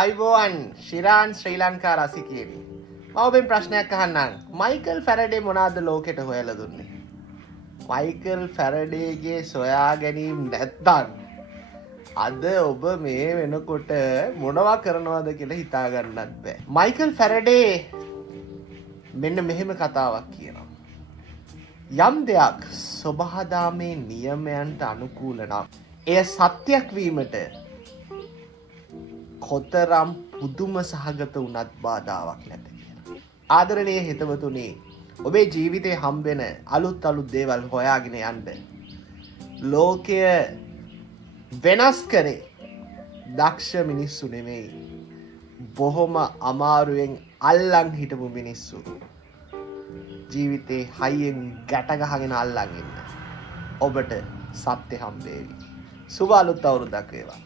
අයිබෝන් ශිරාන් ශ්‍රී ලංකා රසිකයනි. මම ඔබෙන් ප්‍රශ්නයක් අහන්නම්. මයිකල් ෆැරඩේ මොනවද ලෝකෙට හොයලා දුන්නේ? මයිකල් ෆැරඩේගේ සොයා ගැනීම නැත්තම් අද ඔබ මේ වෙනකොට මොනවා කරනවද කියලා හිතා ගන්නත් බෑ. මයිකල් ෆැරඩේ මෙන්න මෙහෙම කතාවක් කියනවා. යම් දෙයක් සබහාදාමේ නියමයන්ට අනුකූල නම් එය සත්‍යයක් වීමට කොතරම් පුදුම සහගත වුණත් බාධාවක් නැත කියලා. ආදරණීය හිතවතුනි, ඔබේ ජීවිතේ හම්බෙන අලුත් දේවල් හොයාගෙන යන්න ලෝකය වෙනස් කරේ දක්ෂ මිනිස්සු නෙමෙයි, බොහොම අමාරුවෙන් අල්ලන් හිටපු මිනිස්සු. ජීවිතේ හයියෙන් ගැට ගහගෙන අල්ලන් ඉන්න. ඔබට සත්‍ය හම්බේවි. සුබ අලුත් අවුරුද්දක් වේවා.